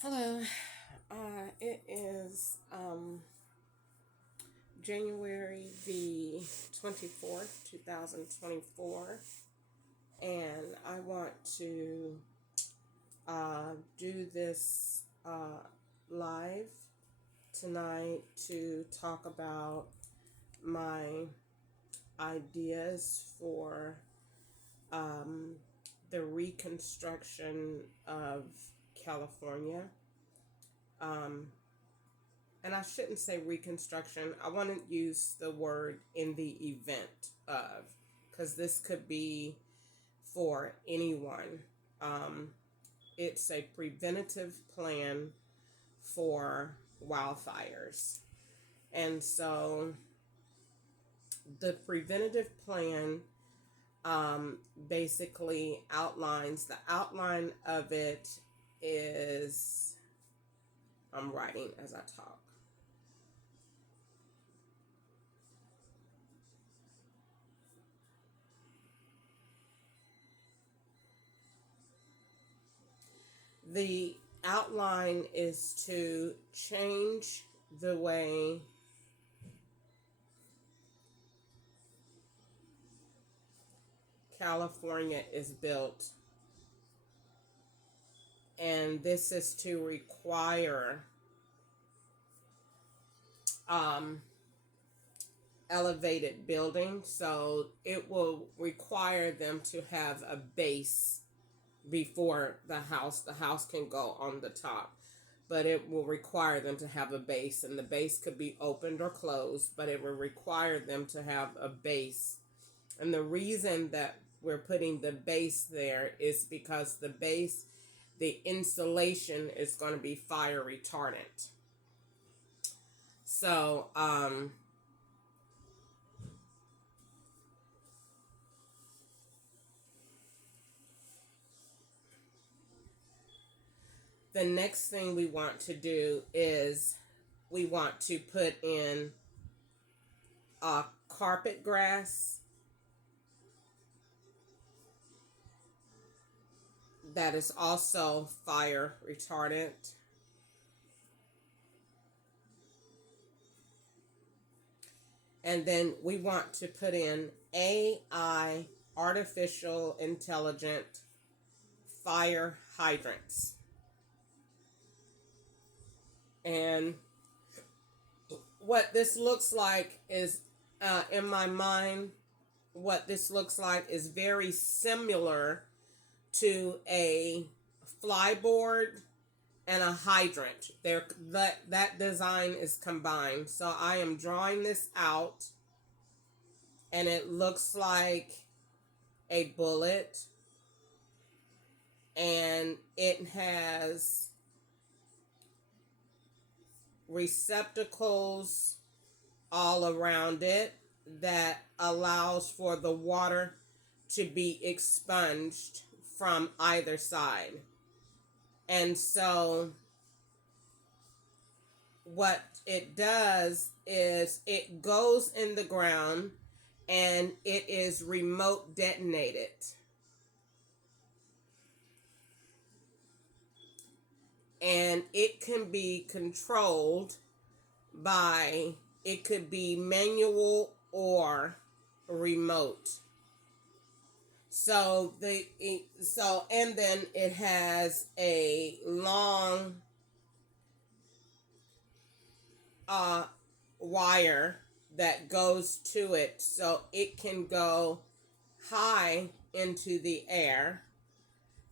Hello. It is January the 24th, 2024, and I want to do this live tonight to talk about my ideas for um, the reconstruction of California. Um, and I shouldn't say reconstruction. I want to use the word in the event of, because this could be for anyone. Um, it's a preventative plan for wildfires. And so the preventative plan basically outlines the outline of it is I'm writing as I talk. The outline is to change the way California is built, and this is to require um, elevated buildings. So it will require them to have a base before the house. The house can go on the top, but it will require them to have a base, and the base could be opened or closed, but it will require them to have a base. And the reason that we're putting the base there is because the base, the insulation is going to be fire retardant. So the next thing we want to do is we want to put in carpet grass that is also fire retardant. And then we want to put in AI, artificial intelligent fire hydrants. And what this looks like is, in my mind, what this looks like is very similar to a flyboard and a hydrant. That design is combined. So I am drawing this out, and it looks like a bullet, and it has receptacles all around it that allows for the water to be expunged from either side. And so what it does is it goes in the ground and it is remote detonated. And it can be controlled by, it could be manual or remote. So and then it has a long wire that goes to it, so it can go high into the air,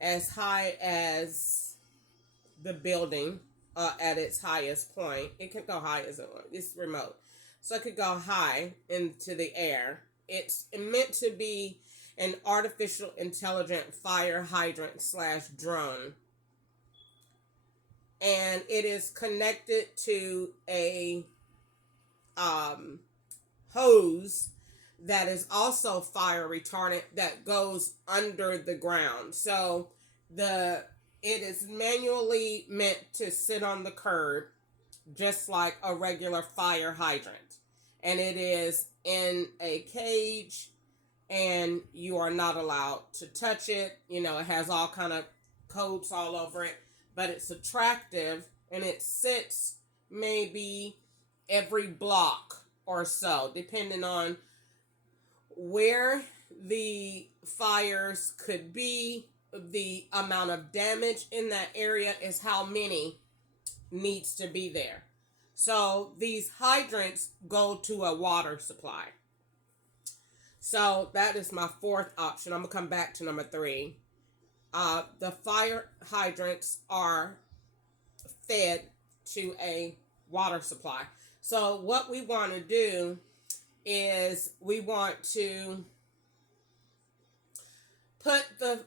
as high as the building at its highest point. It can go high as it's remote, so it could go high into the air. It's meant to be an artificial intelligent fire hydrant / drone, and it is connected to a hose that is also fire retardant that goes under the ground. So it is manually meant to sit on the curb just like a regular fire hydrant, and it is in a cage, and you are not allowed to touch it. It has all kind of codes all over it, but it's attractive, and it sits maybe every block or so, depending on where the fires could be. The amount of damage in that area is how many needs to be there. So these hydrants go to a water supply. So that is my fourth option. I'm going to come back to number 3. The fire hydrants are fed to a water supply. So what we want to do is we want to put the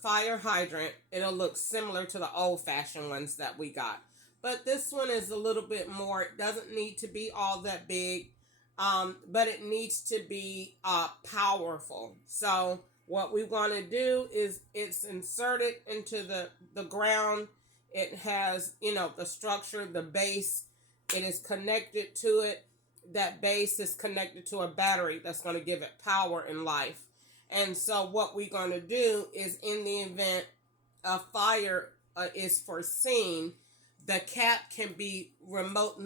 fire hydrant. It'll look similar to the old-fashioned ones that we got, but this one is a little bit more. It doesn't need to be all that big, but it needs to be powerful. So what we want to do is it's inserted into the ground. It has, the structure, the base. It is connected to it. That base is connected to a battery that's going to give it power and life. And so what we're going to do is, in the event a fire is foreseen, the cap can be remote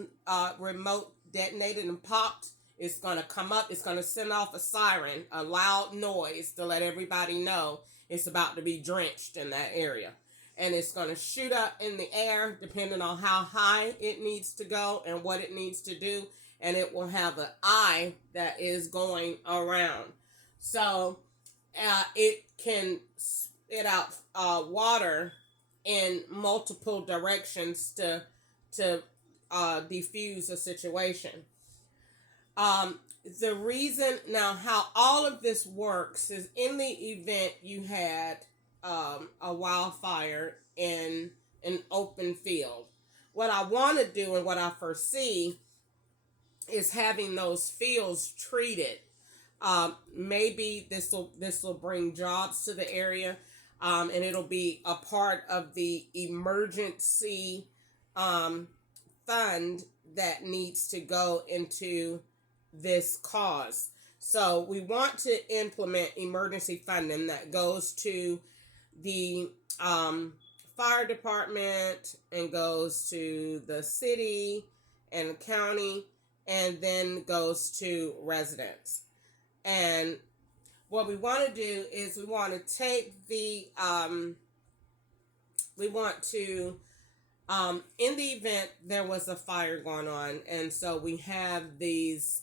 detonated and popped. It's going to come up. It's going to send off a siren, a loud noise to let everybody know it's about to be drenched in that area. And it's going to shoot up in the air depending on how high it needs to go and what it needs to do. And it will have an eye that is going around. So it can spit out water in multiple directions to defuse a situation. The reason now how all of this works is, in the event you had a wildfire in an open field. What I want to do and what I foresee is having those fields treated. Maybe this will bring jobs to the area, and it'll be a part of the emergency fund that needs to go into this cause. So we want to implement emergency funding that goes to the fire department and goes to the city and the county, and then goes to residents. And what we want to do is we want to take the, in the event there was a fire going on, and so we have these,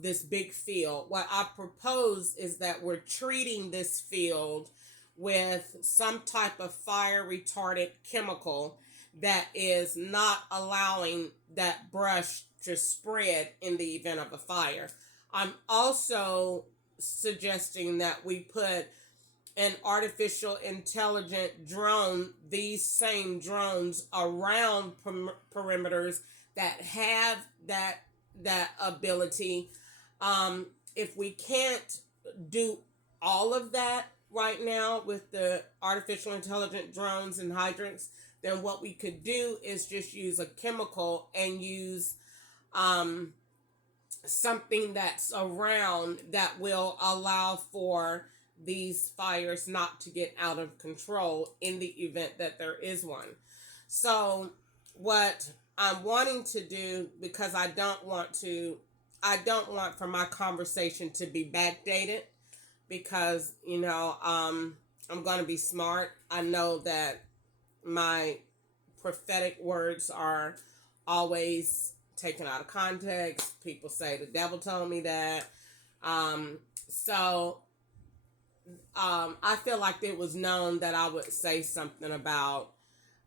this big field. What I propose is that we're treating this field with some type of fire retardant chemical that is not allowing that brush to spread in the event of a fire. I'm also suggesting that we put an artificial intelligent drone, these same drones, around perimeters that have that ability. If we can't do all of that right now with the artificial intelligent drones and hydrants, then what we could do is just use a chemical and use something that's around that will allow for these fires not to get out of control in the event that there is one. So what I'm wanting to do, because I don't want for my conversation to be backdated, because, I'm going to be smart. I know that my prophetic words are always taken out of context. People say the devil told me that. So I feel like it was known that I would say something about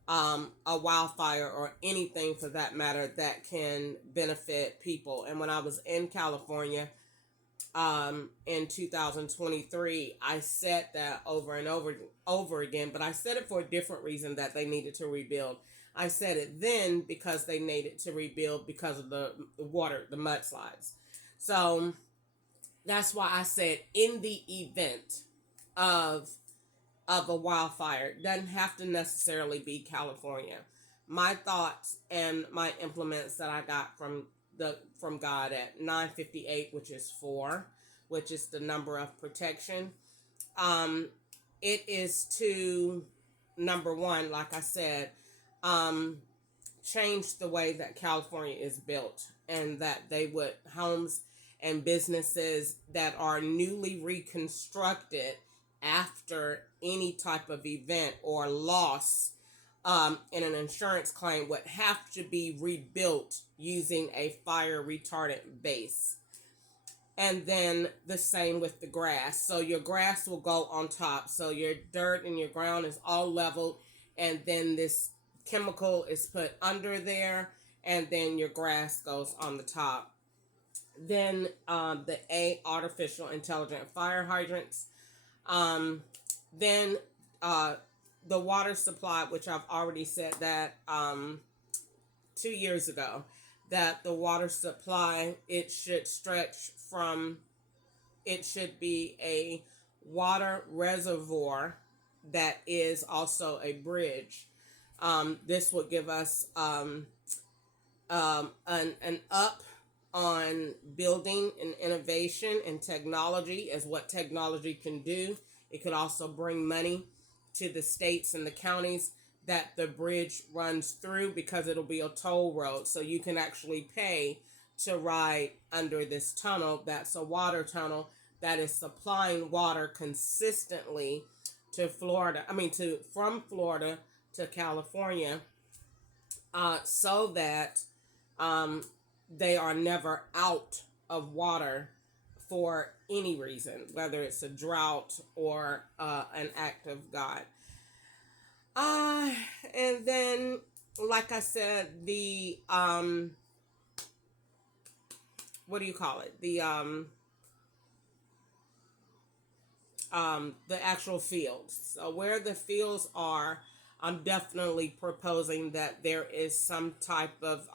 a wildfire or anything for that matter that can benefit people. And when I was in California in 2023, I said that over and over again, but I said it for a different reason, that they needed to rebuild. I said it then because they needed to rebuild because of the water, the mudslides. So that's why I said in the event of a wildfire. It doesn't have to necessarily be California. My thoughts and my implements that I got from God at 958, which is 4, which is the number of protection. it is to, number one, like I said, um, change the way that California is built, and that they would, homes and businesses that are newly reconstructed after any type of event or loss in an insurance claim would have to be rebuilt using a fire retardant base. And then the same with the grass. So your grass will go on top. So your dirt and your ground is all leveled, and then this chemical is put under there, and then your grass goes on the top. Then artificial intelligent fire hydrants. Then the water supply, which I've already said that 2 years ago, that the water supply, it should stretch from, it should be a water reservoir that is also a bridge. This would give us an up on building and innovation and technology as what technology can do. It could also bring money to the states and the counties that the bridge runs through, because it'll be a toll road. So you can actually pay to ride under this tunnel. That's a water tunnel that is supplying water consistently to Florida. From Florida to California, so that they are never out of water for any reason, whether it's a drought or an act of God. And then, like I said, the what do you call it? The actual fields. So where the fields are, I'm definitely proposing that there is some type of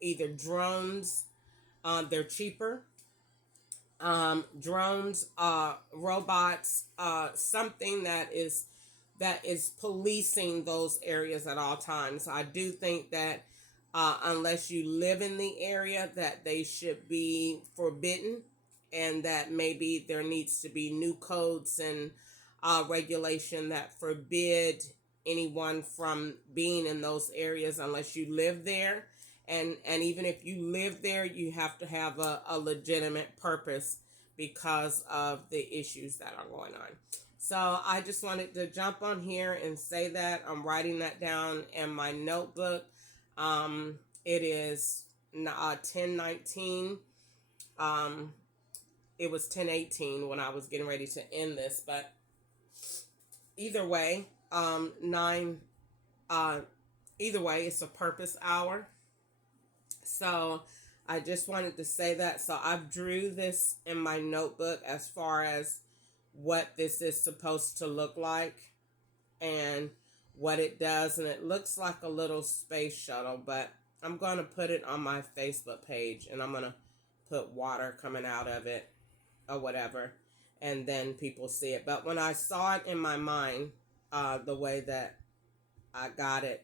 either drones. They're cheaper. Drones, robots, something that is policing those areas at all times. I do think that unless you live in the area, that they should be forbidden, and that maybe there needs to be new codes and regulation that forbid anyone from being in those areas unless you live there. And even if you live there, you have to have a legitimate purpose because of the issues that are going on. So I just wanted to jump on here and say that. I'm writing that down in my notebook. It is 10:19. It was 10:18 when I was getting ready to end this, but either way, either way, it's a purpose hour. So I just wanted to say that. So I've drew this in my notebook as far as what this is supposed to look like and what it does. And it looks like a little space shuttle, but I'm going to put it on my Facebook page, and I'm going to put water coming out of it or whatever, and then people see it. But when I saw it in my mind, the way that I got it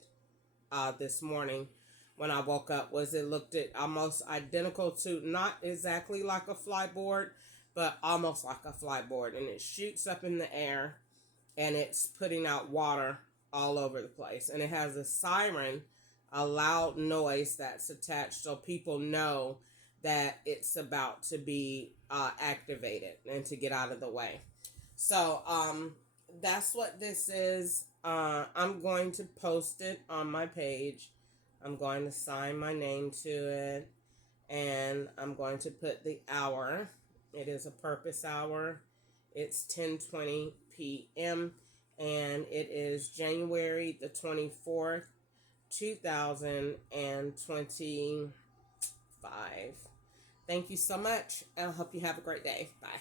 this morning when I woke up, was it looked at almost identical to, not exactly like a flyboard, but almost like a flyboard, and it shoots up in the air and it's putting out water all over the place, and it has a siren, a loud noise that's attached, so people know that it's about to be activated and to get out of the way. So that's what this is. I'm going to post it on my page. I'm going to sign my name to it, and I'm going to put the hour. It is a purpose hour. It's 10:20 p.m. and it is January the 24th, 2025. Thank you so much. I hope you have a great day. Bye.